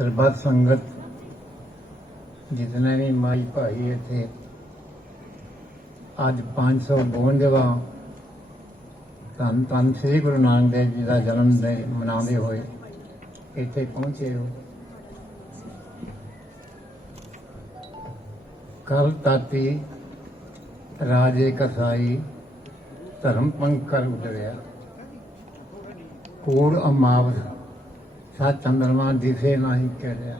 ਸਰਬੱਤ ਸੰਗਤ जितने भी माई भाई इतने अज 552वां धन धन श्री गुरु नानक देव जी का जन्म दिन मनाते हुए इतने पहुंचे हो। कल ताती राजे कसाई धर्म पंख कर उतरिया कूड़ अमावस सा चंद्रमा दिसे नहीं कह रहा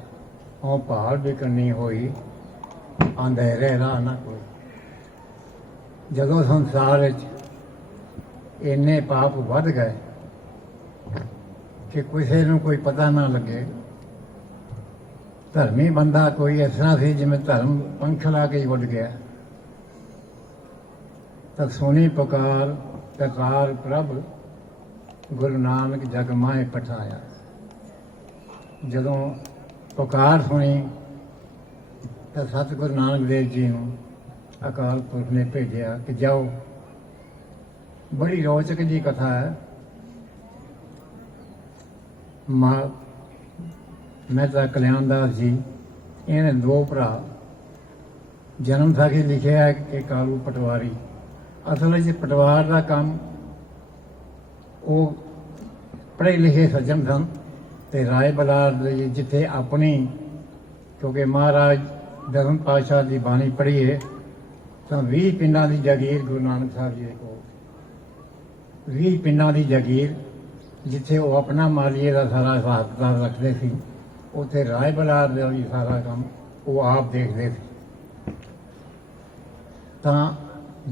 ਉਹ ਭਾਲ ਵੀ ਕਰਨੀ ਹੋਈ ਅੰਧੇਰੇ ਰਾਹ ਨਾ ਕੋਈ। ਜਦੋਂ ਸੰਸਾਰ ਵਿੱਚ ਇੰਨੇ ਪਾਪ ਵੱਧ ਗਏ ਕਿ ਕਿਸੇ ਨੂੰ ਕੋਈ ਪਤਾ ਨਾ ਲੱਗੇ। ਧਰਮੀ ਬੰਦਾ ਕੋਈ ਇਸ ਤਰ੍ਹਾਂ ਸੀ ਜਿਵੇਂ ਧਰਮ ਪੰਖ ਲਾ ਕੇ ਉੱਡ ਗਿਆ। ਤਾਂ ਸੁਣੀ ਪੁਕਾਰ ਕਰਤਾਰ ਪ੍ਰਭ ਗੁਰੂ ਨਾਨਕ ਜਗ ਮਾਹਿ ਪਠਾਇਆ। ਜਦੋਂ पुकार सुनी तो सतगुरु नानक देव जी को अकाल पुरख ने भेजा कि जाओ। बड़ी रोचक जी कथा है। मेहता कल्याणदास जी इन्हें दो भरा जन्म साखी लिखे है कि कालू पटवारी असल पटवार का काम वो पढ़े लिखे सज्जन सन। ते राय बलार जिथे अपनी क्योंकि महाराज दसम पातशाह की बाणी पढ़ी है तो 20 पिंडा की जागीर गुरु नानक साहब जी को 20 पिंडा की जागीर जिथे वो अपना मालीए का सारा हिसाब किताब रखते थे उत्थे राय बलार का भी सारा काम वो आप देखते थे। तो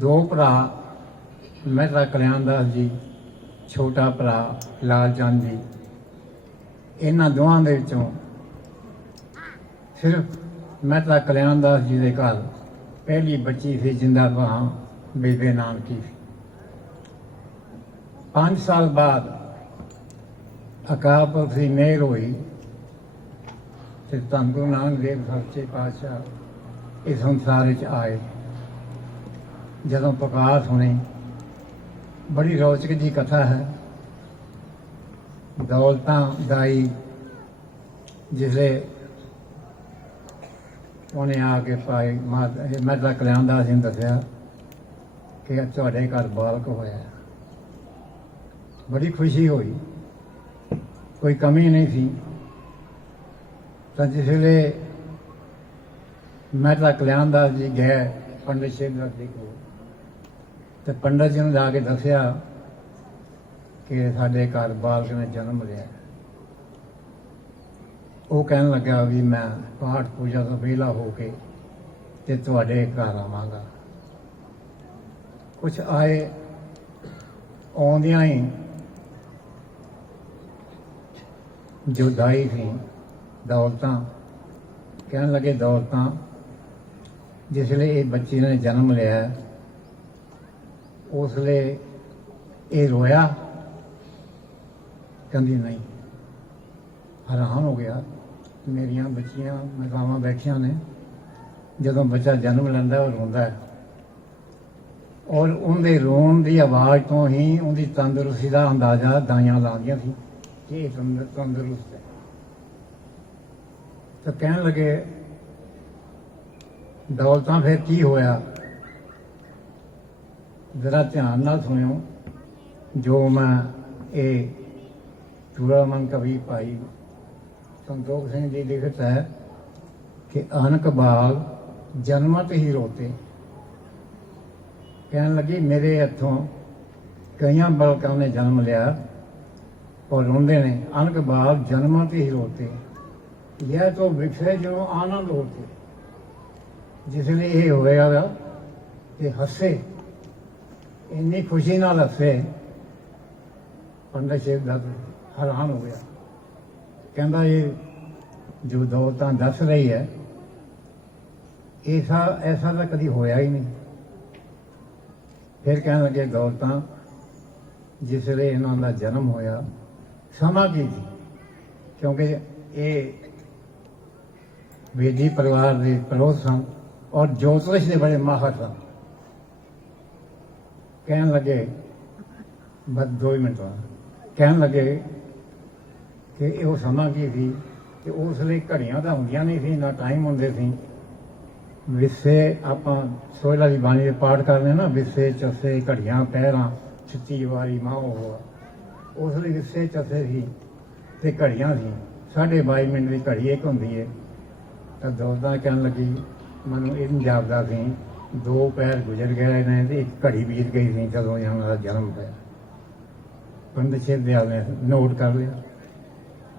दो भरा मेहता कल्याणदास जी छोटा भरा लाल चंद जी इन्हां दोवां दे विचों सिर्फ मेहता कल्याणदास जी के घर पहली बच्ची थी जिंदा भां बेबे नानकी। 5 साल बाद अकाल पुरख की मेहर हुई ते धन गुरु नानक देव सच्चे पातशाह इस संसार विच आए। जदों पुकार सुनी बड़ी रोचक जी कथा है। दौलतां दाई जिसले उन्हें आके पाई मेहता कल्याणदास जी ने दसिया कि तुहाडे घर बालक होया। बड़ी खुशी हुई कोई कमी नहीं थी। तो जिसले मेहता कल्याणदास जी गए पंडित शिवदत्त जी को तो पंडित जी ने जाके दसिया कि साढ़े घर बालक ने जन्म लिया। वो कहन लगा भी मैं पाठ पूजा तो वेला होके ते तुहाडे घर आवांगा। कुछ आए आउंदियां ही जो दाई थी दौलतां कहन लगे दौलतां जिसले ये बच्ची ने जन्म लिया उसले ये रोया। कहती नहीं। हैरान हो गया मेरिया बच्चियां मावां बैठिया ने जदों बच्चा जन्म लैंदा वो रोंदा है और उनके रोन की आवाज़ तो ही उनकी तंदुरुस्ती का अंदाजा दाइयां लादियां थी कि ये तंदुरुस्त है। तो कहन लगे दौलतां फिर की होया जरा ध्यान नाल सुनियो जो मैं ये चूड़ामन कवि भाई संतोख सिंह जी लिखत है कि अनक बाल जन्मत ही रोते। कहने लगी मेरे हथों कई बालकों ने जन्म लिया और रोंदे ने। अनक बाल जन्मत ही रोते यह तो विखरे जो आनंद होते। जिसलिए ये होया कि हसे इन्नी खुशी नाल हसे पंडित शिवदत्त हैरान हो गया। कहता ये जो दौलतां दस रही है ऐसा ऐसा तो कभी होया ही नहीं। फिर कहने लगे दौलतां जिसले इन्हों का जन्म होया समा की थी क्योंकि ये वेदी परिवार के पड़ोस सन और ज्योतिष के बड़े माहर सन। कहन लगे बस 2 मिनट कहन लगे कि वो समा की थी ਤੇ ਉਸ ਲਈ ਘੜੀਆਂ ਤਾਂ ਹੁੰਦੀਆਂ ਨਹੀਂ ਸੀ, ਨਾ ਟਾਈਮ ਹੁੰਦੇ ਸੀ। ਵਿਸੇ ਆਪਾਂ ਸੋਹਿਲਾ ਦੀ ਬਾਣੀ ਦੇ ਪਾਠ ਕਰਦੇ ਨਾ, ਵਿਸੇ ਚਸੇ ਘੜੀਆਂ ਪਹਿਰਾਂ ਛੁੱਟੀ ਵਾਰੀ ਮਾਂ ਹੋਆ, ਉਸ ਲਈ ਵਿਸੇ ਚਸੇ ਸੀ ਤੇ ਘੜੀਆਂ ਸੀ। 22.5 ਮਿੰਟ ਦੀ ਘੜੀ ਇੱਕ ਹੁੰਦੀ ਹੈ। ਤਾਂ ਦੋਸਤਾਂ ਕਹਿਣ ਲੱਗੀ, ਮੈਨੂੰ ਇਹ ਨਹੀਂ ਜਾਪਦਾ ਸੀ 2 ਪੈਰ ਗੁਜ਼ਰ ਗਏ ਨੇ ਤੇ ਇੱਕ ਘੜੀ ਬੀਤ ਗਈ ਸੀ ਜਦੋਂ ਇਹਨਾਂ ਦਾ ਜਨਮ ਹੋਇਆ। ਪੰਡਿਤ ਸ਼ੇਰ ਦਿਆਲ ਨੇ ਨੋਟ ਕਰ ਲਿਆ।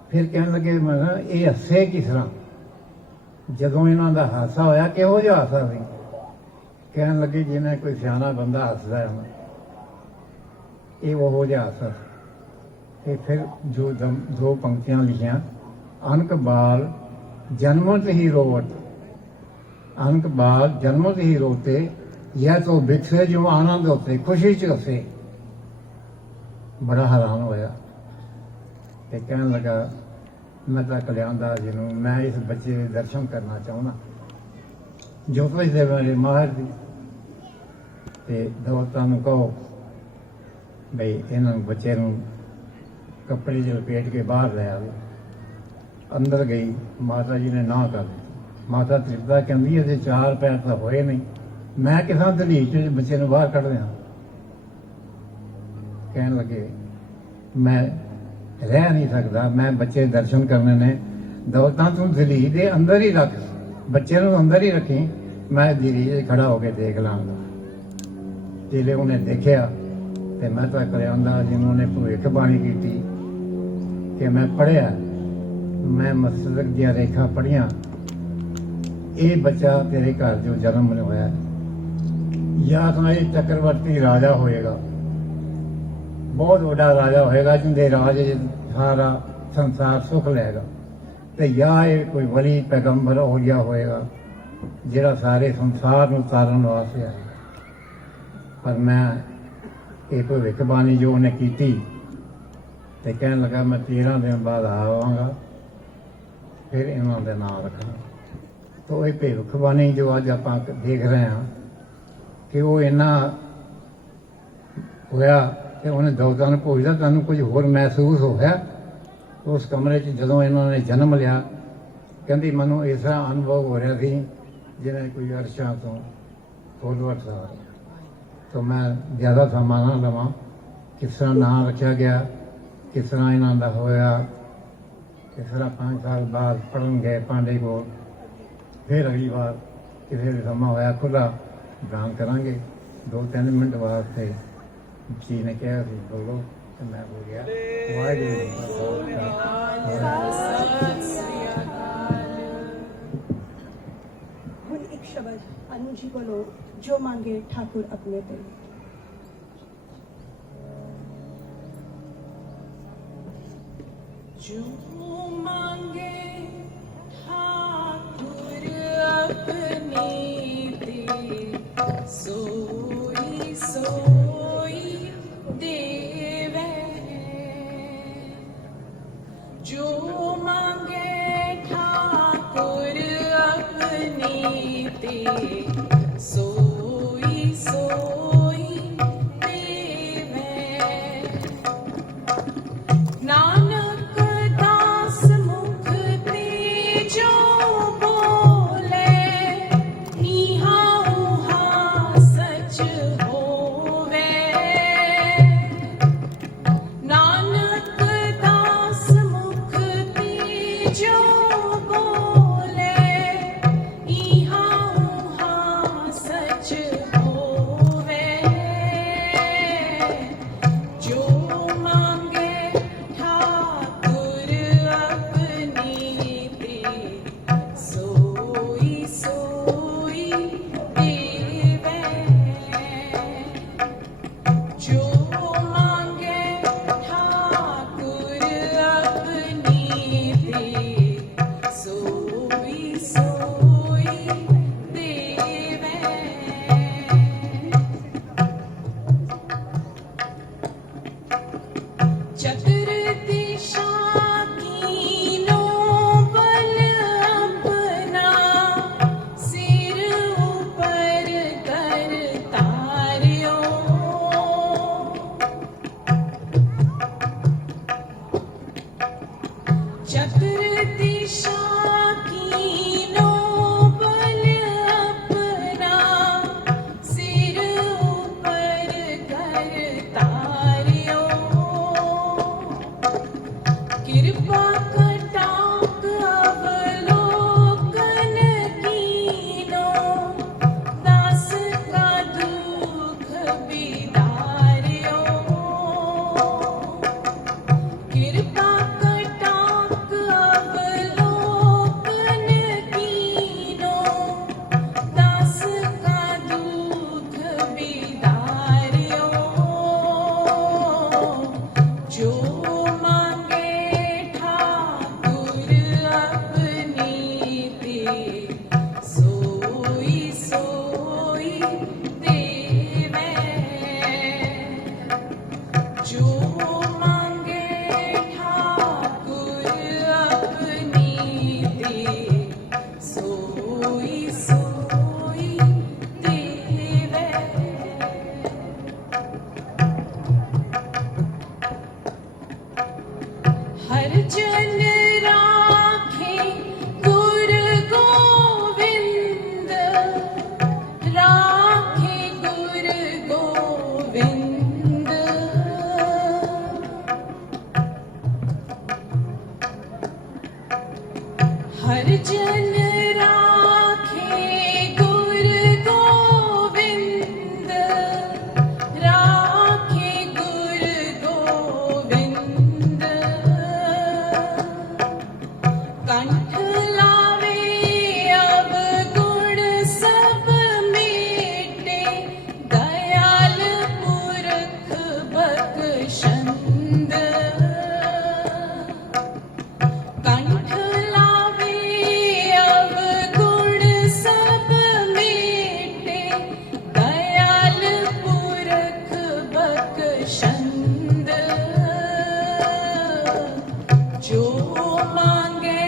ਫਿਰ ਕਹਿਣ ਲੱਗੇ, ਮੈਂ ਕਿਹਾ ਇਹ ਹੱਸੇ ਕਿਸ ਤਰ੍ਹਾਂ? ਜਦੋਂ ਇਹਨਾਂ ਦਾ ਹਾਸਾ ਹੋਇਆ, ਕਿਹੋ ਜਿਹਾ ਹਾਸਾ ਸੀ? ਕਹਿਣ ਲੱਗੇ ਜਿਵੇਂ ਕੋਈ ਸਿਆਣਾ ਬੰਦਾ ਹੱਸਦਾ ਹੈ, ਇਹ ਉਹੋ ਜਿਹਾ ਹਾਸਾ ਸੀ। ਤੇ ਫਿਰ ਜੋ 2 ਪੰਕਤੀਆਂ ਲਿਖੀਆਂ, ਅਨਕ ਬਾਲ ਜਨਮਤ ਹੀ ਰੋਵਤ, ਅਨਕ ਬਾਲ ਜਨਮਤ ਹੀ ਰੋਤੇ, ਯਹ ਤੋ ਬਿਖਰੇ ਜੋ ਆਨੰਦ ਹੋਤੇ, ਖੁਸ਼ੀ ਚ ਹੱਸੇ। ਬੜਾ ਹੈਰਾਨ ਹੋਇਆ ਤੇ ਕਹਿਣ ਲੱਗਾ, ਮੈਂ ਤਾਂ ਕਲਿਆਣਦਾਸ ਜੀ ਨੂੰ, ਮੈਂ ਇਸ ਬੱਚੇ ਦੇ ਦਰਸ਼ਨ ਕਰਨਾ ਚਾਹੁੰਦਾ। ਜੋਤਿਸ਼ ਦੇ ਮੇਰੇ ਮਾਹਰ ਦੀ ਤੇ ਦੋਸਤਾਂ ਨੂੰ ਕਹੋ ਬਈ ਇਹਨਾਂ ਨੂੰ, ਬੱਚੇ ਨੂੰ ਕੱਪੜੇ 'ਚ ਲਪੇਟ ਕੇ ਬਾਹਰ ਲੈ ਆਵੇ। ਅੰਦਰ ਗਈ, ਮਾਤਾ ਜੀ ਨੇ ਨਾ ਕਰ ਦਿੱਤੀ। ਮਾਤਾ ਤ੍ਰਿਪਤਾ ਕਹਿੰਦੀ, ਇਹਦੇ 4 ਪੈਰ ਤਾਂ ਹੋਏ ਨਹੀਂ, ਮੈਂ ਕਿਸਾਂ ਦਲੀਚ 'ਚ ਬੱਚੇ ਨੂੰ ਬਾਹਰ ਕੱਢ ਦਿਆਂ। ਕਹਿਣ ਲੱਗੇ, ਮੈਂ ਰਹਿ ਨਹੀਂ ਸਕਦਾ, ਮੈਂ ਬੱਚੇ ਦਰਸ਼ਨ ਕਰਨੇ ਨੇ। ਦੌਲਤਾਂ ਤੂੰ ਦਲੀਚ ਦੇ ਅੰਦਰ ਹੀ ਰੱਖ, ਬੱਚੇ ਨੂੰ ਅੰਦਰ ਹੀ ਰੱਖੀ, ਮੈਂ ਦਲੀਚ ਖੜਾ ਹੋ ਕੇ ਦੇਖ ਲਾਂਗਾ। ਜਿਹੜੇ ਉਹਨੇ ਦੇਖਿਆ ਤੇ ਮੈਂ ਤਾਂ ਕਲਿਆਣਦਾਸ ਜੀ ਨੂੰ ਉਹਨੇ ਭਵਿੱਖ ਬਾਣੀ ਕੀਤੀ ਕਿ ਮੈਂ ਪੜ੍ਹਿਆ, ਮੈਂ ਮਸਤਕ ਦੀਆਂ ਰੇਖਾ ਪੜ੍ਹੀਆਂ, ਇਹ ਬੱਚਾ ਤੇਰੇ ਘਰ ਜੋ ਜਨਮ ਹੋਇਆ, ਜਾਂ ਤਾਂ ਇਹ ਚੱਕਰਵਰਤੀ ਰਾਜਾ ਹੋਏਗਾ, ਬਹੁਤ ਵੱਡਾ ਰਾਜਾ ਹੋਏਗਾ, ਜਿਹਦੇ ਰਾਜ ਸਾਰਾ ਸੰਸਾਰ ਸੁੱਖ ਲਏਗਾ, ਤੇ ਜਾਂ ਇਹ ਕੋਈ ਵਲੀ ਪੈਗੰਬਰ ਔਲੀਆ ਹੋਏਗਾ ਜਿਹੜਾ ਸਾਰੇ ਸੰਸਾਰ ਨੂੰ ਤਾਰਨ ਵਾਸਤੇ ਆਇਆ। ਪਰ ਮੈਂ ਇਹ ਭਵਿੱਖ ਬਾਣੀ ਜੋ ਉਹਨੇ ਕੀਤੀ ਤੇ ਕਹਿਣ ਲੱਗਾ, ਮੈਂ 13 ਦਿਨ ਬਾਅਦ ਆਵਾਂਗਾ, ਫਿਰ ਇਹਨਾਂ ਦੇ ਨਾਮ ਰੱਖਣਾ। ਤਾਂ ਇਹ ਭਵਿੱਖ ਬਾਣੀ ਜੋ ਅੱਜ ਆਪਾਂ ਦੇਖ ਰਹੇ ਹਾਂ ਕਿ ਉਹ ਇੰਨਾ ਹੋਇਆ ਤੇ ਉਹਨੇ ਦੋਸਤਾਂ ਨੂੰ ਪੁੱਛਦਾ, ਤੁਹਾਨੂੰ ਕੁਝ ਹੋਰ ਮਹਿਸੂਸ ਹੋਇਆ ਉਸ ਕਮਰੇ 'ਚ ਜਦੋਂ ਇਹਨਾਂ ਨੇ ਜਨਮ ਲਿਆ? ਕਹਿੰਦੀ, ਮੈਨੂੰ ਇਸ ਤਰ੍ਹਾਂ ਅਨੁਭਵ ਹੋ ਰਿਹਾ ਸੀ ਜਿਵੇਂ ਕੋਈ ਅਰਸ਼ਾਂ ਤੋਂ ਫੁੱਲਵਰਸ ਆ ਰਿਹਾ। ਤਾਂ ਮੈਂ ਜ਼ਿਆਦਾ ਸਮਾਂ ਨਾ ਲਵਾਂ, ਕਿਸ ਤਰ੍ਹਾਂ ਨਾਂ ਰੱਖਿਆ ਗਿਆ, ਕਿਸ ਤਰ੍ਹਾਂ ਇਹਨਾਂ ਦਾ ਹੋਇਆ, ਕਿਸ ਤਰ੍ਹਾਂ 5 ਸਾਲ ਬਾਅਦ ਪੜ੍ਹਨ ਗਏ ਪਾਂਡੇ ਕੋਲ, ਫਿਰ ਅਗਲੀ ਵਾਰ ਕਿਸੇ ਵੀ ਸਮਾਂ ਹੋਇਆ ਖੁੱਲ੍ਹਾ ਬਿਆਨ ਕਰਾਂਗੇ। 2-3 ਮਿੰਟ ਵਾਸਤੇ ਜੀ ਨੇ ਕਿਹਾ ਸੀ ਬੋਲੋ, ਤੇ ਮੈਂ ਬੋਲ ਗਿਆ। ਵਾਹਿਗੁਰੂ ਜੀ ਕਾ ਖਾਲਸਾ। ਹੁਣ ਇੱਕ ਸ਼ਬਦ ਅਨੂ ਜੀ ਕੋਲੋਂ, ਜੋ ਮੰਗੇ ਠਾकुर अपने दिल। जो मांगे ठाकुर अपने दे, सोई सोई देवे। जो मांगे ठाकुर अपने दे, सोई सोई देवे। नानक दास मुख ते जो बोले, नीहा उहा सच होवे। नानक दास मुख ते जो बोले, ईहा उहा सच होवे। जो मांगे ठाकुर अपने दे, सोई सोई देवे। जो मांगे ठाकुर अपने दे, चक्र दिशा कीनो बल अपना सिर ऊपर कर तारियो कृपा कटाक अवलोकन कीनो दास का दुख बिदारियो कृपा कटाक अवलोकन कीनो दास का दुख बिदारियो जो मांगे ठाकुर अपनी दे सोई सोई देवे जो मांगे ठाकुर अपनी दे सोई सोई देवे हर जन राखे गुर गोविंद राखे गुर गोविंद हर जन राखे गुर गोविंद राखे गुर गोविंद कंठ लावे अब गुण सब मेटे दयाल पुरख बख्शंद कंठ लावे अब गुण सब मेटे दयाल पुरख बख्शंद जो मांगे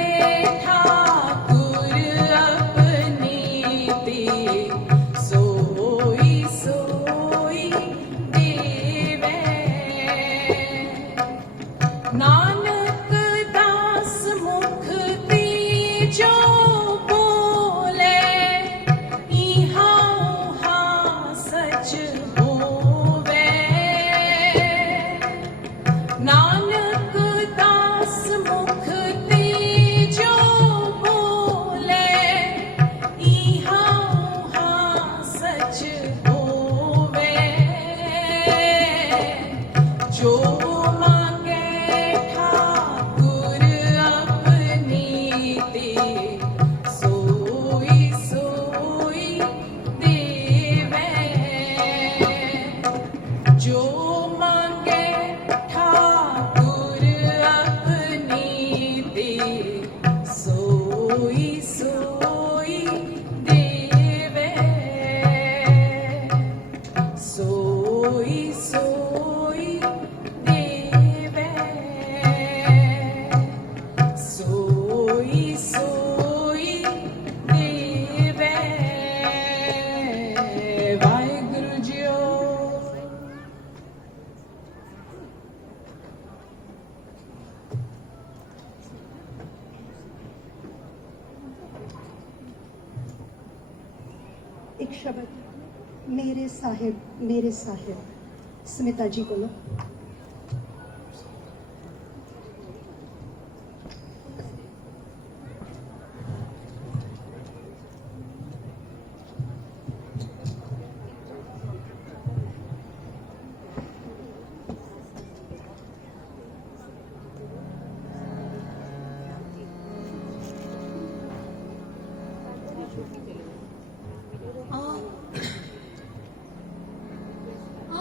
ठाकुर अपनी दे सोई सोई देवे नानक दास मुख तीजो बोले इहा उहा सच होवे नानक दास मुख तीजो बोले इहा उहा सच होवे जो मांगे ठाकुर अपनी दे सोई सोई देवे जो मांगे ठाकुर अपनी दे सोई सोई देवे सोई सोई देवे सोई सोई देवे वाहिगुरु जीओ एक शब्द मेरे साहिब स्मिता जी को लो आ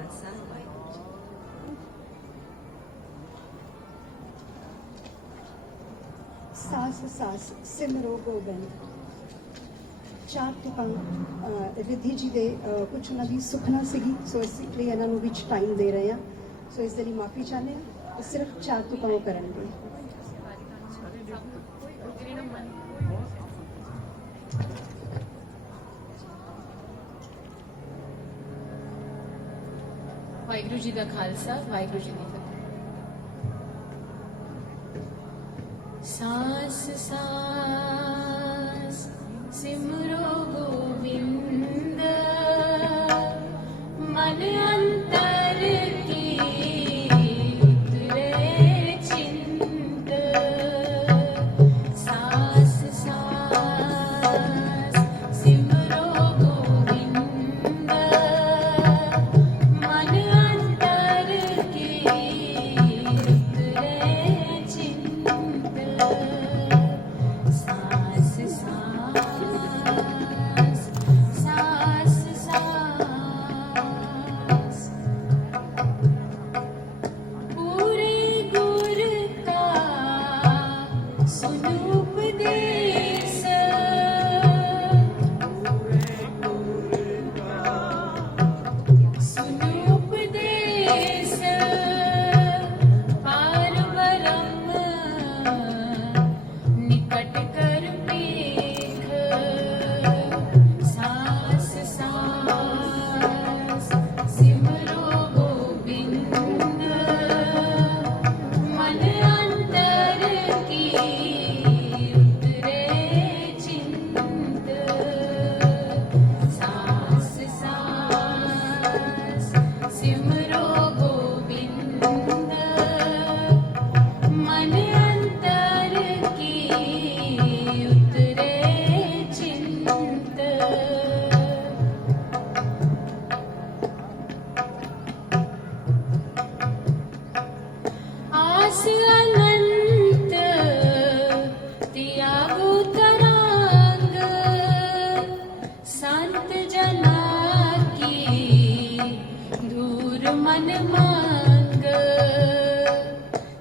खालसा वाहिगुरू जी ਸਾਸ ਸਾਸ ਸਿਮਰੋ ਗੋਬਿੰਦ। ਚਾਰ ਤੁਕਾਂ ਰਿੱਧੀ ਜੀ ਦੇ ਕੁਝ ਉਹਨਾਂ ਦੀ ਸੁਖਨਾ ਸੀਗੀ, ਸੋ ਇਸ ਲਈ ਇਹਨਾਂ ਨੂੰ ਵਿੱਚ ਟਾਈਮ ਦੇ ਰਹੇ ਹਾਂ। ਸੋ ਇਸ ਦੇ ਲਈ ਮਾਫੀ ਚਾਹੁੰਦੇ ਹਾਂ। ਤੇ ਸਿਰਫ ਚਾਰ ਤੁਕਾਂ ਉਹ ਕਰਨਗੇ। ਵਾਹਿਗੁਰੂ ਜੀ ਦਾ ਖਾਲਸਾ ਵਾਹਿਗੁਰੂ ਜੀ ਦੀ ਫਤਿਹ। सांस सांस सिमरो गोविंद मन अंतर की उतरे चिंत। सांस सांस सिमरो गोविंद मन अंतर की उतरे चिंत। सांस सांस सांस सांस पूरे गुर का सुनो उपदेश। सुनो उपदेश पार ब्रह्म निकट कर पेख। सांस सांस सिमरो गोविंद मन अंतर की उतरे चिंत। सांस सांस सिमरो गोविंद मन अंतर की उतरे चिंत। आस अनंत त्यागो तरांग। संत जना की दूर मन मांग।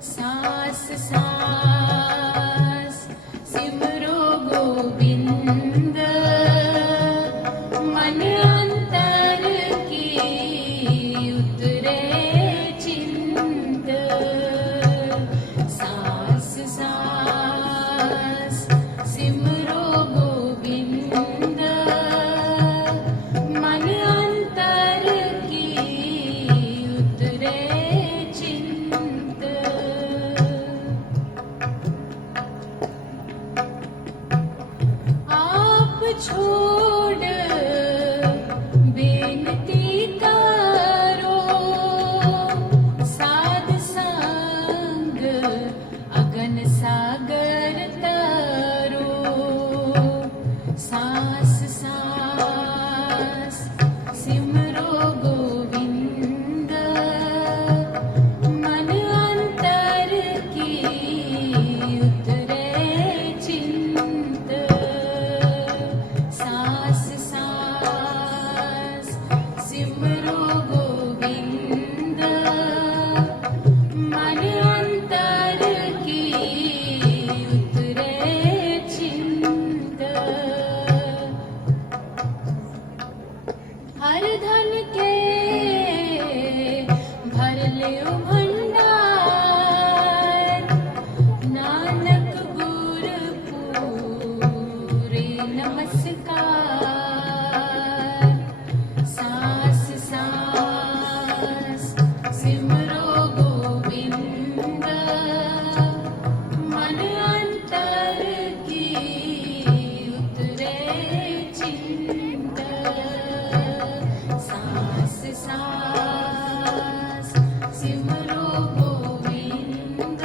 सांस सांस सिमरो गोविंद मन अंतर की उतरे चिंत। सांस सांस सिमरो गोविंद मन अंतर की उतरे चिंत। आप छोड़ बेनती करो साध संग अगन सागर तरो। सांस सांस सिमरो गोविंद मन अंतर की उतरे चिंत। सांस सांस सिमरो गोविंद मन अंतर की उतरे चिंत। हर धन के भर ले भंडार। नानक गुर पूरे नमस्कार। सांस सांस सिमरो गोविंद मन अंतर की उतरे चिंत। सांस सांस सिमरो गोविंद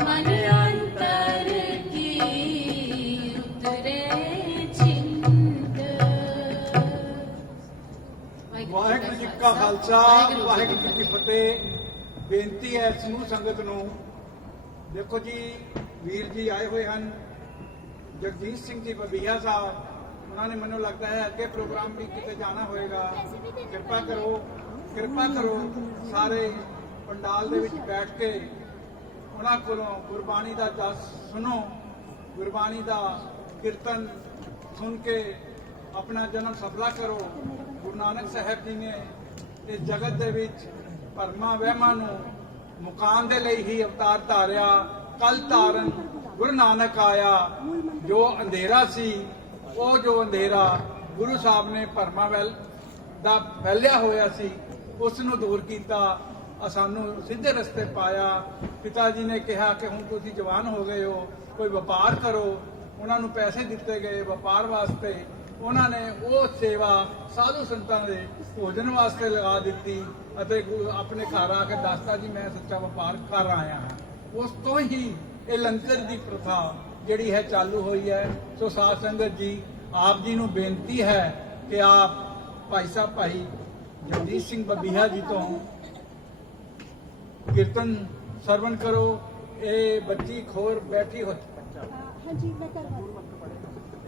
मन अंतर की उतरे चिंत। ਵਾਹਿਗੁਰੂ ਜੀ ਕਾ ਖਾਲਸਾ ਵਾਹਿਗੁਰੂ ਜੀ ਕੀ ਫਤਿਹ। ਬੇਨਤੀ ਹੈ ਸਮੂਹ ਸੰਗਤ ਨੂੰ, ਦੇਖੋ ਜੀ ਵੀਰ ਜੀ ਆਏ ਹੋਏ ਹਨ, ਜਗਜੀਤ ਸਿੰਘ ਜੀ ਬੱਬੀਆ ਸਾਹਿਬ ਉਹਨਾਂ ਨੇ ਮੈਨੂੰ ਲੱਗਦਾ ਹੈ ਅੱਗੇ ਪ੍ਰੋਗਰਾਮ ਵੀ ਕਿਤੇ ਜਾਣਾ ਹੋਏਗਾ। ਕਿਰਪਾ ਕਰੋ ਸਾਰੇ ਪੰਡਾਲ ਦੇ ਵਿੱਚ ਬੈਠ ਕੇ ਉਹਨਾਂ ਕੋਲੋਂ ਗੁਰਬਾਣੀ ਦਾ ਜਸ ਸੁਣੋ, ਗੁਰਬਾਣੀ ਦਾ ਕੀਰਤਨ ਸੁਣ ਕੇ ਆਪਣਾ ਜਨਮ ਸਫਲਾ ਕਰੋ। ਗੁਰੂ ਨਾਨਕ ਸਾਹਿਬ ਜੀ ਨੇ ਇਸ ਜਗਤ ਦੇ ਵਿੱਚ ਭਰਮਾਂ ਵਹਿਮਾਂ ਨੂੰ ਮੁਕਾਉਣ ਦੇ ਲਈ ਹੀ ਅਵਤਾਰ ਧਾਰਿਆ। ਕੱਲ ਧਾਰਨ ਗੁਰੂ ਨਾਨਕ ਆਇਆ। ਜੋ ਅੰਧੇਰਾ ਸੀ, ਉਹ ਜੋ ਅੰਧੇਰਾ ਗੁਰੂ ਸਾਹਿਬ ਨੇ ਭਰਮਾਂ ਦਾ ਫੈਲਿਆ ਹੋਇਆ ਸੀ, ਉਸ ਨੂੰ ਦੂਰ ਕੀਤਾ, ਸਾਨੂੰ ਸਿੱਧੇ ਰਸਤੇ ਪਾਇਆ। ਪਿਤਾ ਜੀ ਨੇ ਕਿਹਾ ਕਿ ਹੁਣ ਤੁਸੀਂ ਜਵਾਨ ਹੋ ਗਏ ਹੋ, ਕੋਈ ਵਪਾਰ ਕਰੋ। ਉਹਨਾਂ ਨੂੰ ਪੈਸੇ ਦਿੱਤੇ ਗਏ ਵਪਾਰ ਵਾਸਤੇ। ਉਹਨਾਂ ਨੇ ਉਹ ਸੇਵਾ ਸਾਧੂ ਸੰਤਾਂ ਦੇ ਭੋਜਨ ਵਾਸਤੇ ਲਗਾ ਦਿੱਤੀ ਅਤੇ ਆਪਣੇ ਘਰ ਆ ਕੇ ਦੱਸਤਾ ਜੀ ਮੈਂ ਸੱਚਾ ਵਪਾਰ ਕਰ ਆਇਆ ਹਾਂ। ਉਸ ਤੋਂ ਹੀ ਇਹ ਲੰਗਰ ਦੀ ਪ੍ਰਥਾ ਜਿਹੜੀ ਹੈ ਚਾਲੂ ਹੋਈ ਹੈ। ਸੋ ਸਾਧ ਸੰਗਤ ਜੀ, ਆਪ ਜੀ ਨੂੰ ਬੇਨਤੀ ਹੈ ਕਿ ਆਪ ਭਾਈ ਸਾਹਿਬ ਭਾਈ ਜਗਦੀਸ਼ ਸਿੰਘ ਬੱਬੀਹਾ ਜੀ ਤੋਂ ਕੀਰਤਨ ਸਰਵਣ ਕਰੋ। ਇਹ ਬੱਚੀ ਖੋਰ ਬੈਠੀ ਹੋ ਹਾਂਜੀ ਮੈਂ ਕਰਵਾ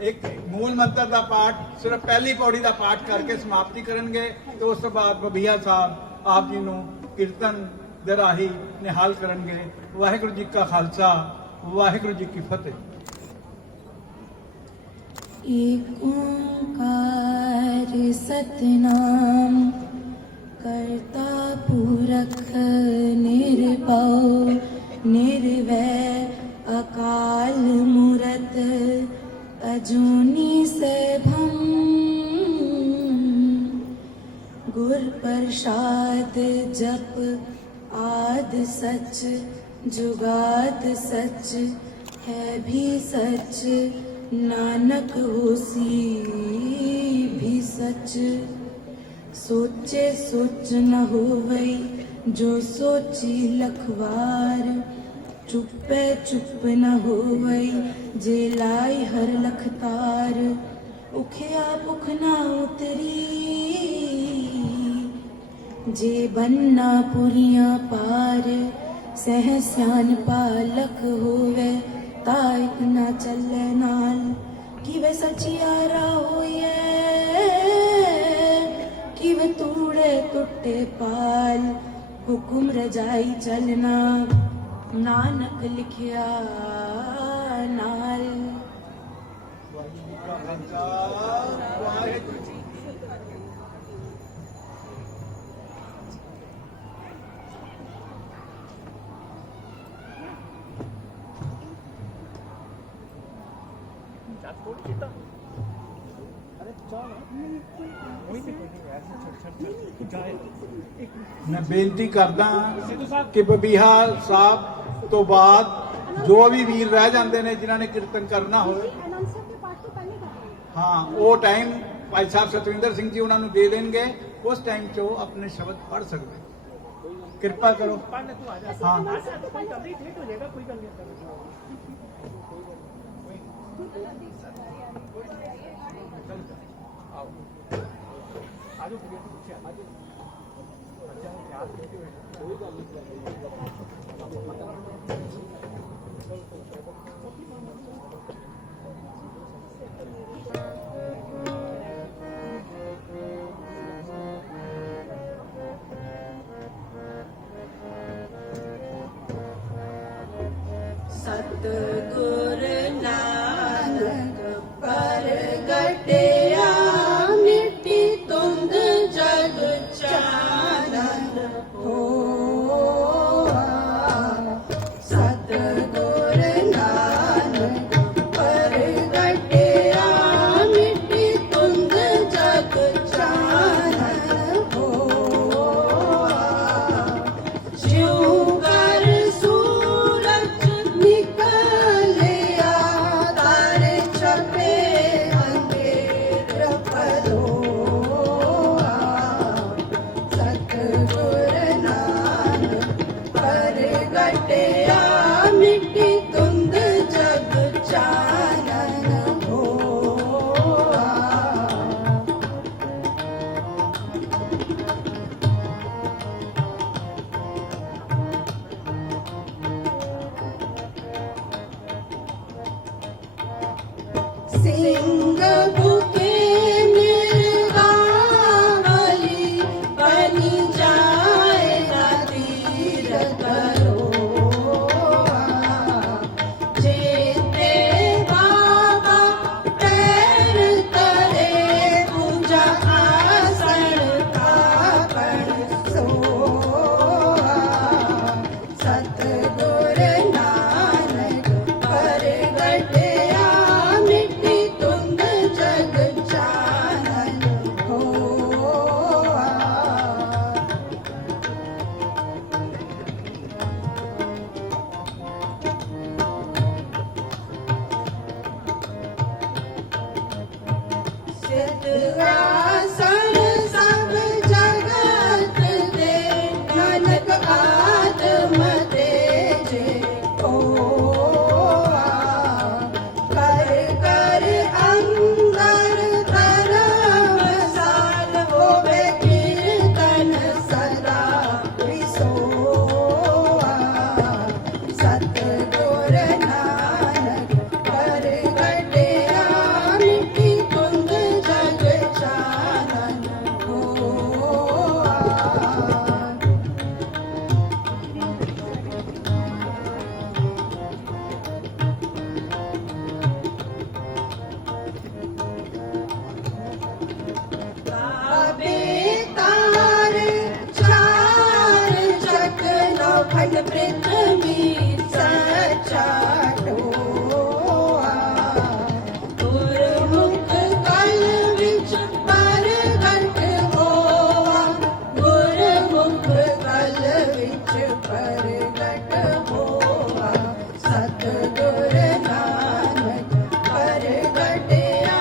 ਇੱਕ ਮੂਲ ਮੰਤਰ ਦਾ ਪਾਠ, ਸਿਰਫ ਪਹਿਲੀ ਪੌੜੀ ਦਾ ਪਾਠ ਕਰਕੇ ਸਮਾਪਤੀ ਕਰਨਗੇ ਤੇ ਉਸ ਤੋਂ ਬਾਅਦ ਬੱਬੀਹਾ ਸਾਹਿਬ ਆਪ ਜੀ ਨੂੰ ਕੀਰਤਨ ਦੇ ਰਾਹੀਂ ਨਿਹਾਲ ਕਰਨਗੇ। ਵਾਹਿਗੁਰੂ ਜੀ ਕਾ ਖਾਲਸਾ, ਵਾਹਿਗੁਰੂ ਜੀ ਕੀ ਫਤਿਹ। एक ओंकार सतनाम करता पुरख निर्भव निर्वैर अकाल मूरत अजूनी सैभम गुर प्रसाद जप आद सच जुगाद सच है भी सच नानक होसी भी सच सोचे सोच न होवई जो सोची लखवार चुपे चुप न होवई जे लाई हर लखतार उखिया पुख न उतरी जे बनना पुरिया पार सह स्यान पालक होवे ताइक न चले नाल किवे सचियारा होए किवे तूड़े टुटे पाल हुकुम रजाई चलना नानक लिखिया नाल। ਵਾਹਿਗੁਰੂ ਜੀ। ਮੈਂ ਬੇਨਤੀ ਕਰਦਾ ਕਿ ਬੱਬੀਹਾ ਸਾਹਿਬ ਤੋਂ ਬਾਅਦ ਜੋ ਵੀ ਵੀਰ ਰਹਿ ਜਾਂਦੇ ਨੇ ਜਿਨ੍ਹਾਂ ਨੇ ਕੀਰਤਨ ਕਰਨਾ ਹੋਵੇ, ਅਨਾਉਂਸਰ ਦੇ ਪਾਠ ਤੋਂ ਪਹਿਲੇ ਕਰਨਾ ਹਾਂ ਉਹ ਟਾਈਮ ਭਾਈ ਸਾਹਿਬ ਸਤਵਿੰਦਰ ਸਿੰਘ ਜੀ ਉਹਨਾਂ ਨੂੰ ਦੇ ਦੇਣਗੇ। ਉਸ ਟਾਈਮ 'ਚ ਉਹ ਆਪਣੇ ਸ਼ਬਦ ਪੜ੍ਹ ਸਕਦੇ। ਕਿਰਪਾ ਕਰੋ। ਹਾਂ सतगुर नानक परगटया मिट्टी तुंग जग चानन होआ। सतगुर नानक परगटया मिट्टी तुंग जग चानन होआ। ज्यों कर सूरज निकलिया तारे छपे अंधेर पलोआ। सतगुर नानक परगटया मिट्टी तुंग जग चानन होआ। सिंह बुक आसन सब जगत दे, नानक आत्म तेज होआ। कर कर अंदर धर्म सार, होवे कीर्तन सदा विसोआ। सतगुर नानक परगटया, मिट्टी कुंद जग चानन होआ। ताबे तार चार चक नौखंड पृथ्वी सच्चा टोआ। गुरमुख कल विच परगट होआ, गुरमुख कल विच परगट होआ। सतगुर नानक परगटया,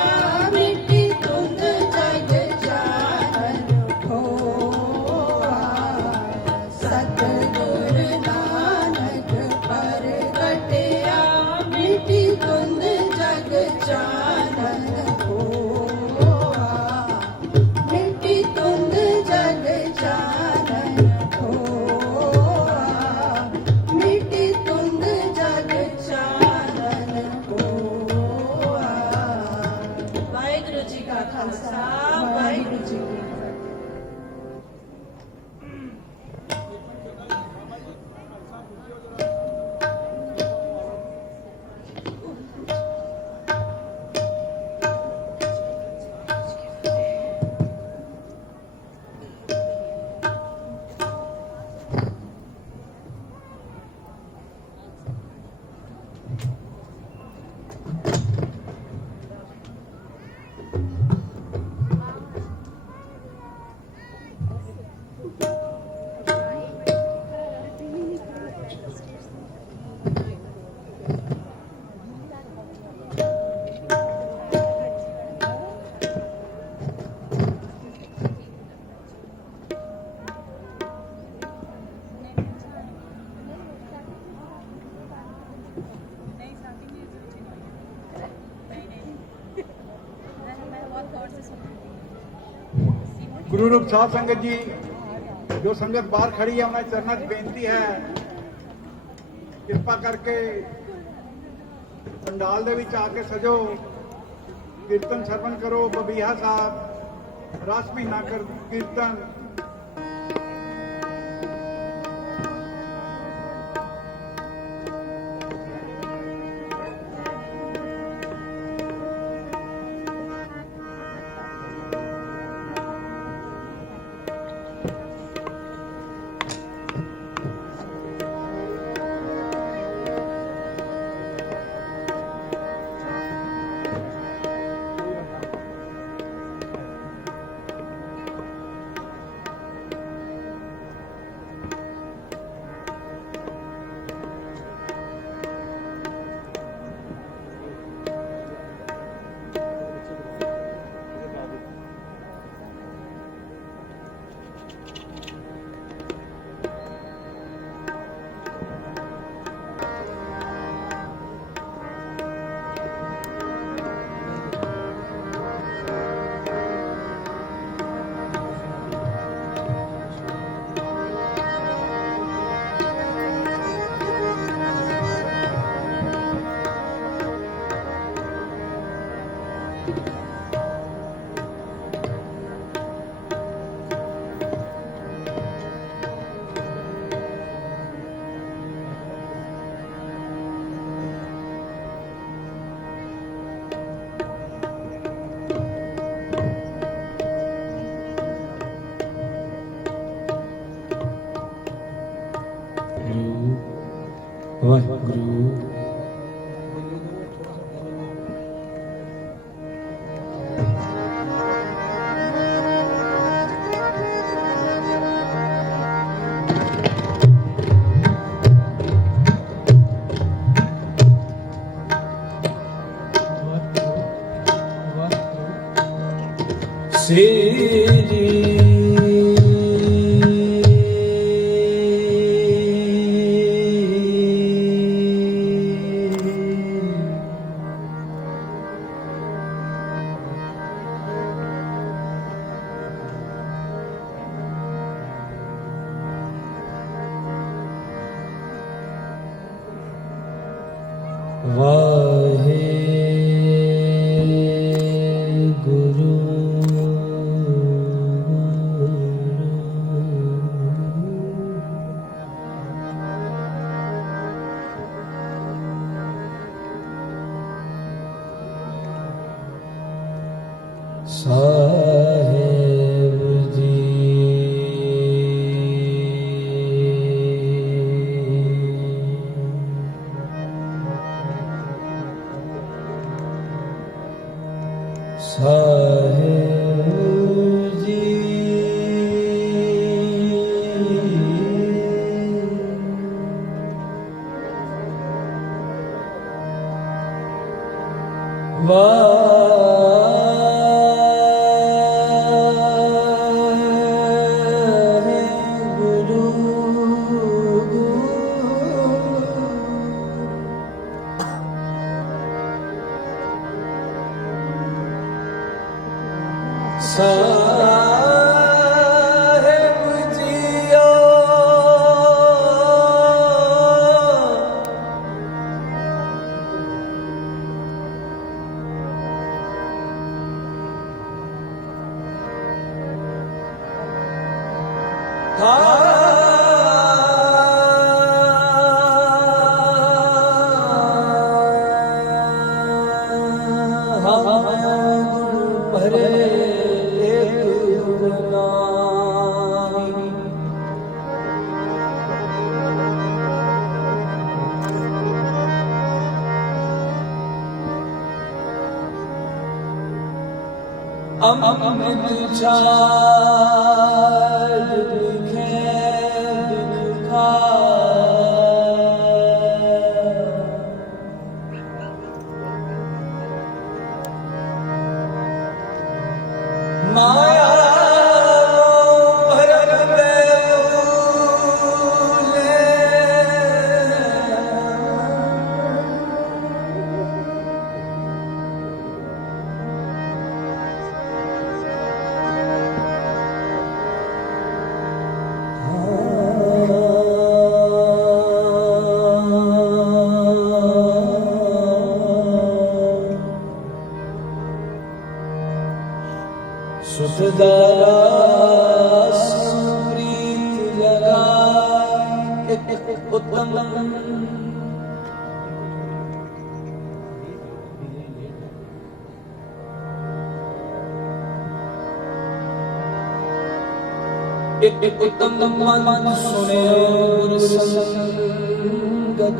मिट्टी तुंद जग चानन होआ। सतगुर नानक परगटया, मिट्टी तुंद जग चानन होआ। मिट्टी तुंद जग चानन होआ। मिट्टी तुंद जग चानन होआ। वाहिगुरु जी का खालसा, वाहिगुरु जी की फतेह। ਗੁਰੂ ਰੂਪ ਸਾਧ ਸੰਗਤ ਜੀ, ਜੋ ਸੰਗਤ ਬਾਹਰ ਖੜੀ ਹੈ ਉਹਨਾਂ ਦੇ ਚਰਨਾਂ 'ਚ ਬੇਨਤੀ ਹੈ, ਕਿਰਪਾ ਕਰਕੇ ਪੰਡਾਲ ਦੇ ਵਿੱਚ ਆ ਕੇ ਸਜੋ, ਕੀਰਤਨ ਸਰਵਣ ਕਰੋ। ਬਬੀਹਾ ਸਾਹਿਬ ਰਸ ਮਹੀਨਾ ਕਰ ਕੀਰਤਨ। ਵਾਹਿਗੁਰੂ। सेरी वाहे गुरु साहेब जी साहेब जी वाहे गुरु साहेब जियो परे एक गुरनामी अमृत छाड़ लिखे बिखा माया भरत बेऊले सुखदारा सुप्रीत लगाए उत्तम एक उत्तम मन सुने गुरु संगत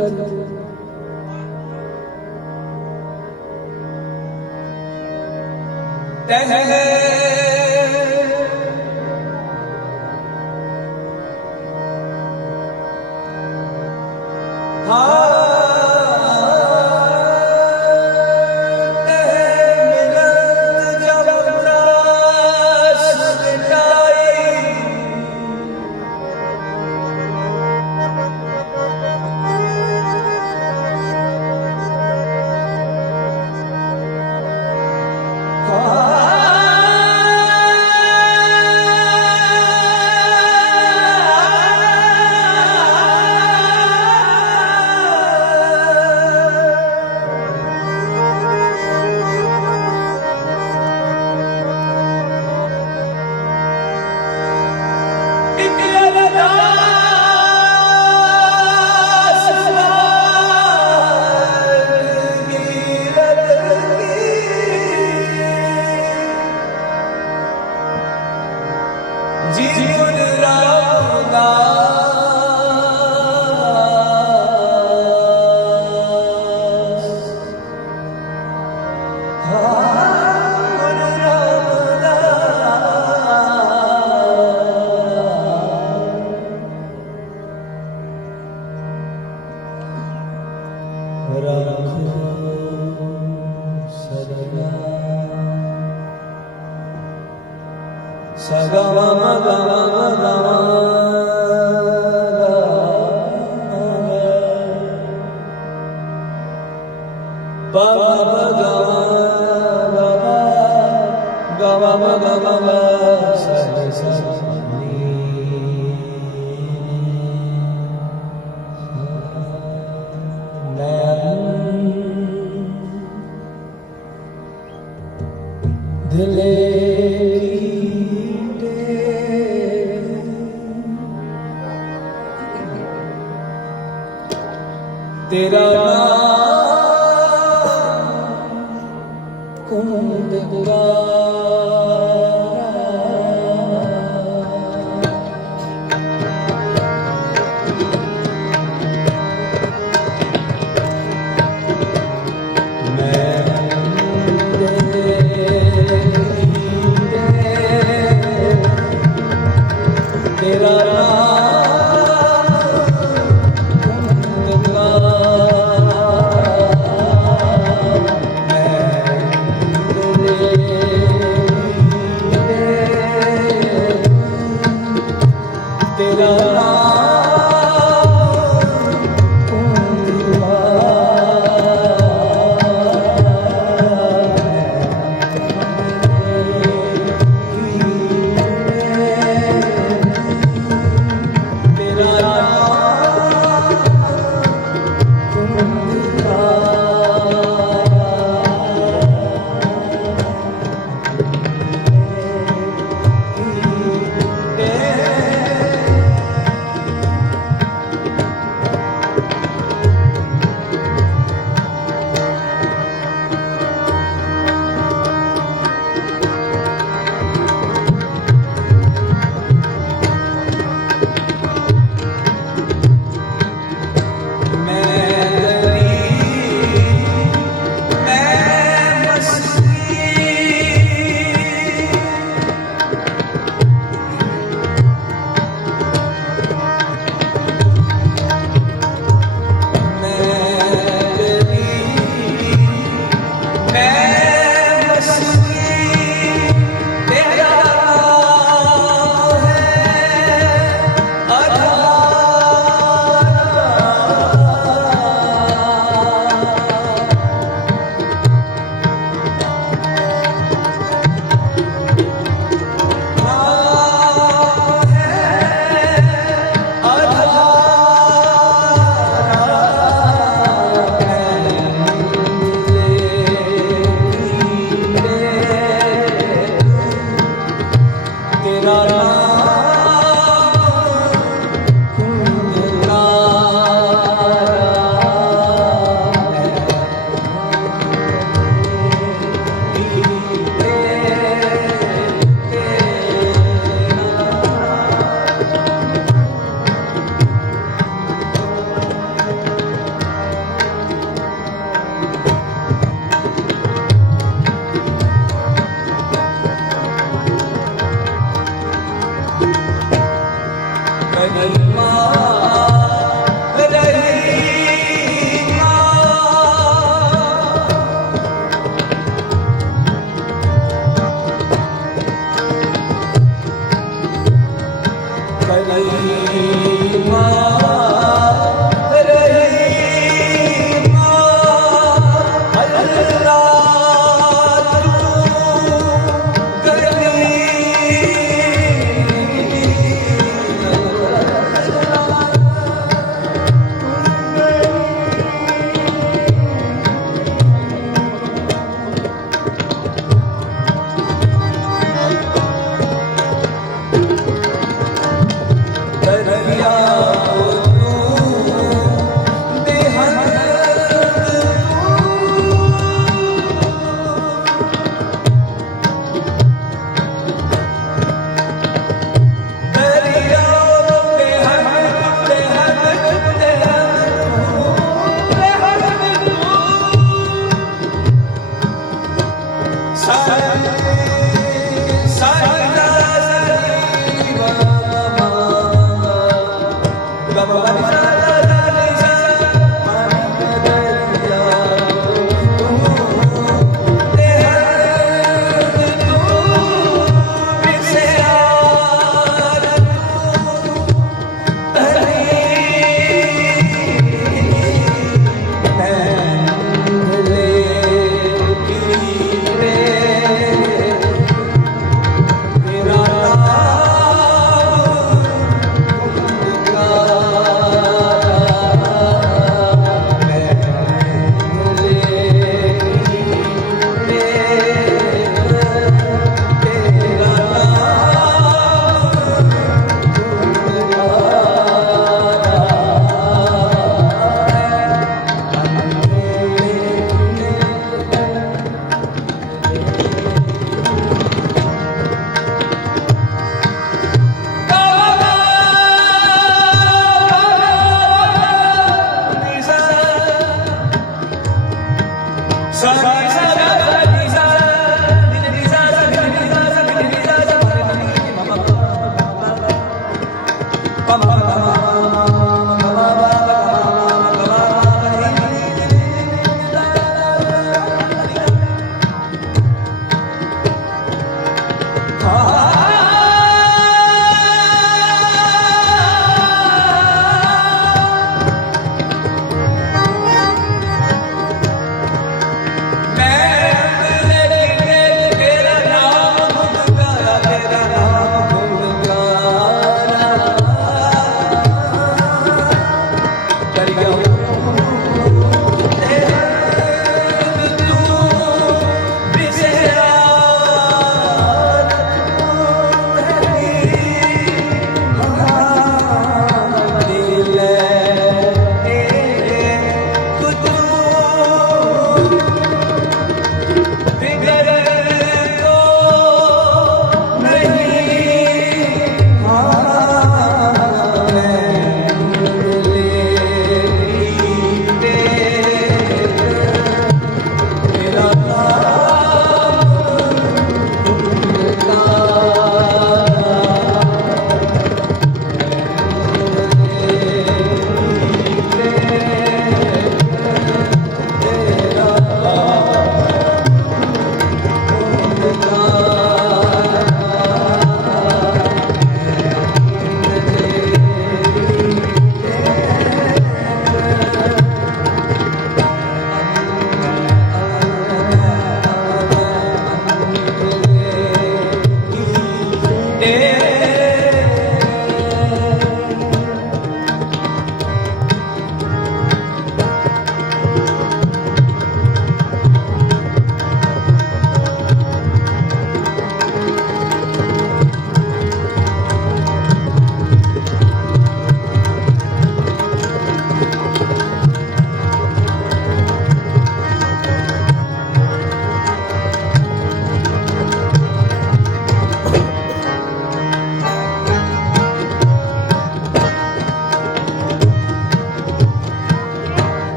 तह तेरा कुंद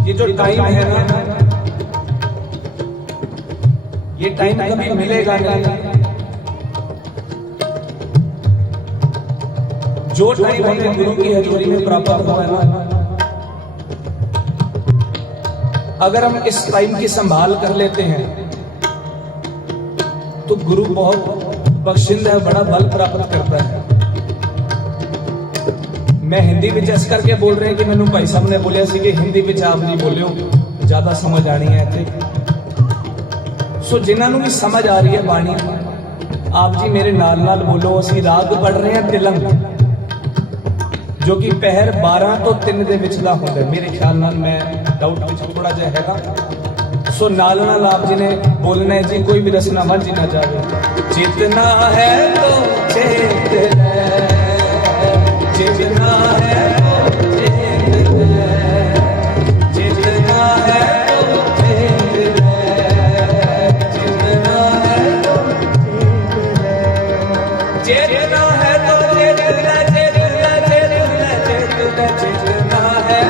ये जो टाइम है ना, ये टाइम कभी मिलेगा नहीं। जो टाइम हमें गुरु की हजूरी में प्राप्त हुआ है ना, अगर हम इस टाइम की संभाल कर लेते हैं तो गुरु बहुत बख्शिंद है, बड़ा बल प्राप्त करता है। मैं हिंदी में इस करके बोल रहे हैं कि मैंने भाई साहब ने बोलिया सी कि हिंदी में आप जी बोलियो ज्यादा समझ आनी है इत्थे। सो जिन्होंने भी समझ आ रही है बाणी, आप जी मेरे नाल नाल बोलो। असी राग पढ़ रहे हैं तिलंग, जो कि पहर 12 तो 3 ਦੇ ਵਿਚਲਾ ਹੁੰਦਾ। मेरे ख्याल नाल मैं डाउट ਵਿੱਚ थोड़ा ਜਿਹਾ हैगा। सो नाल नाल आप जी ने बोलना है जी, कोई भी रसना मत जी ना जावे। जितना है तो चेत ले, जितना है तो चेत ले, जितना है तो चेत ले, जितना है तो चेत ले, जितना है तो चेत ले, चेत ले, चेत ले, चेत ले, जितना है तो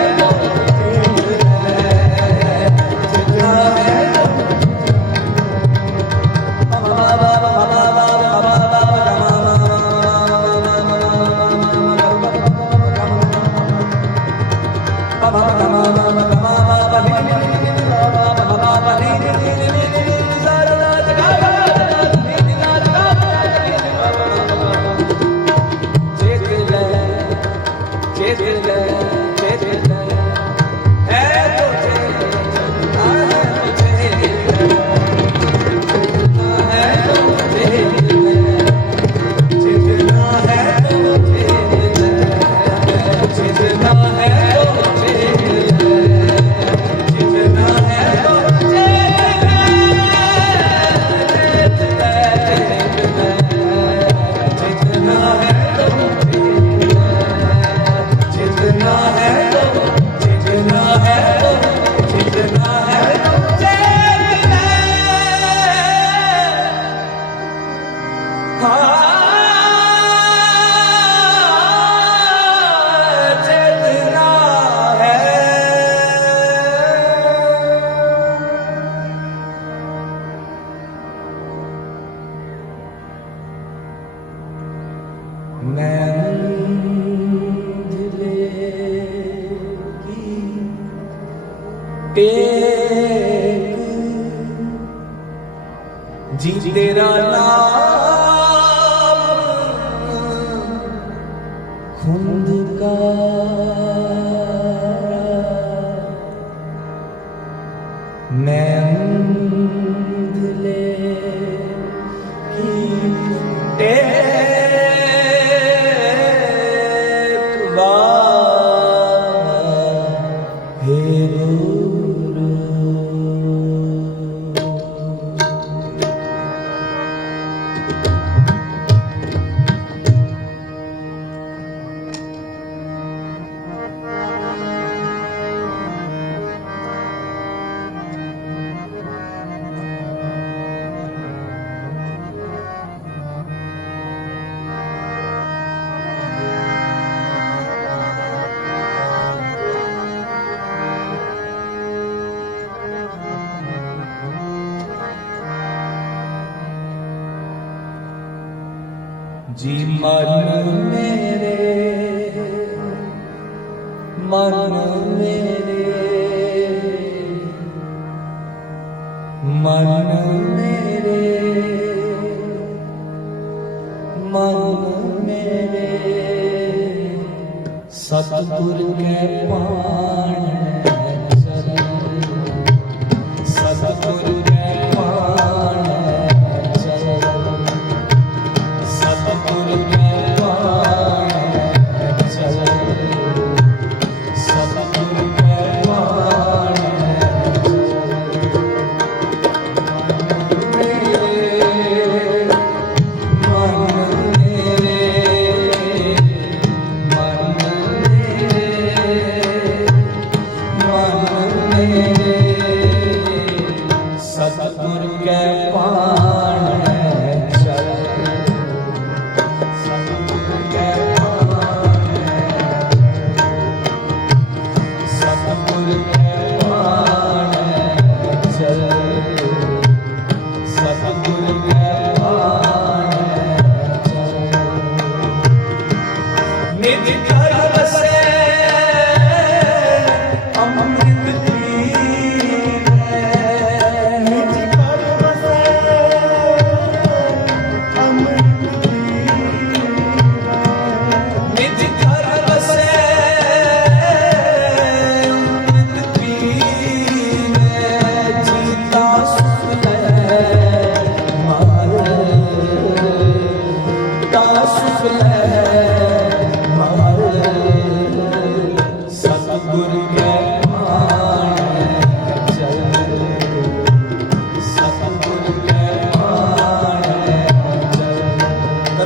जी तेरा नाम खुद का मैं दिले की एक बार हे जी मन मेरे, मन मेरे, मन मेरे, मन मेरे, सतगुर के पाण चल, सतगुर के पाण चल, सतगुर के पाण चल, सतगुर के पाण सतगुर के पाण चल, सतगुर के पाण, सतगुर के पाण चल, सतगुर के पाण चल। निज घर बसे अमृत सतगुर के पाण चल,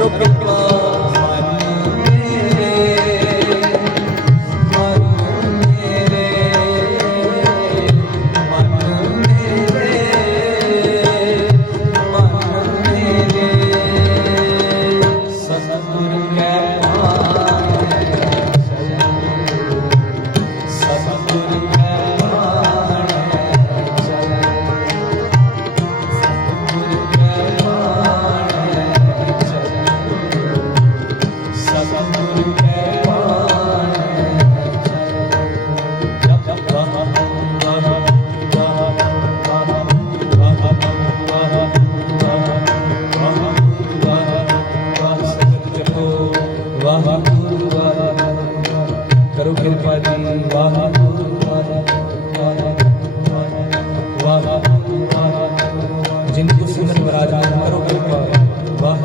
करो कृपा मन मेरे, मन मेरे, मन मेरे, मन मेरे। सतगुरु कै पाणै सतगुरु कै पाणै सतगुरु कै पाणै सतगुरु कै पाणै। जप जप वाह वाह वाह वाह वाह वाह वाह वाह सतगुरु जपो वाह वाह करो कृपा जी वाह वाह वाह वाह जिनको सुनत विराजमान करो कृपा वाह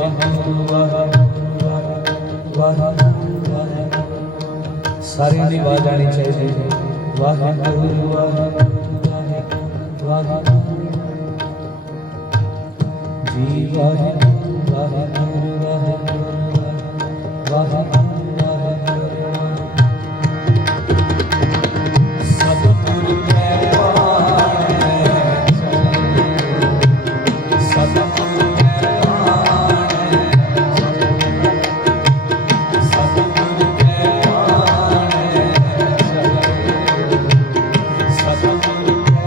वाह वाह वाह सारे की आवाज आनी चाहिए वाह वाह वाह जी वाह वाह वाह वाह सतगुरु कै पाणै सतगुरु कै पाणै सतगुरु कै पाणै सतगुरु कै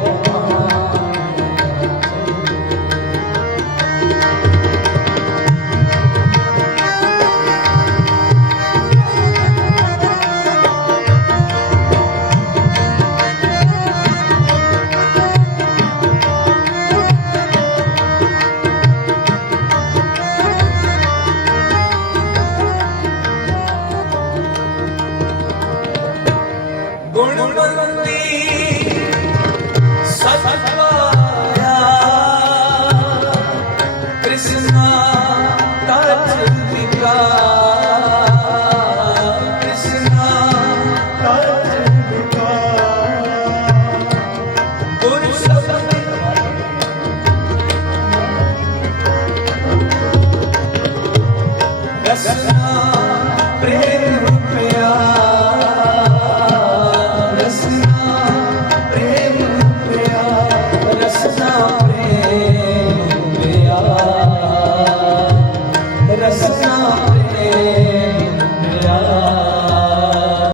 गुणवंती सतपाया कृष्णा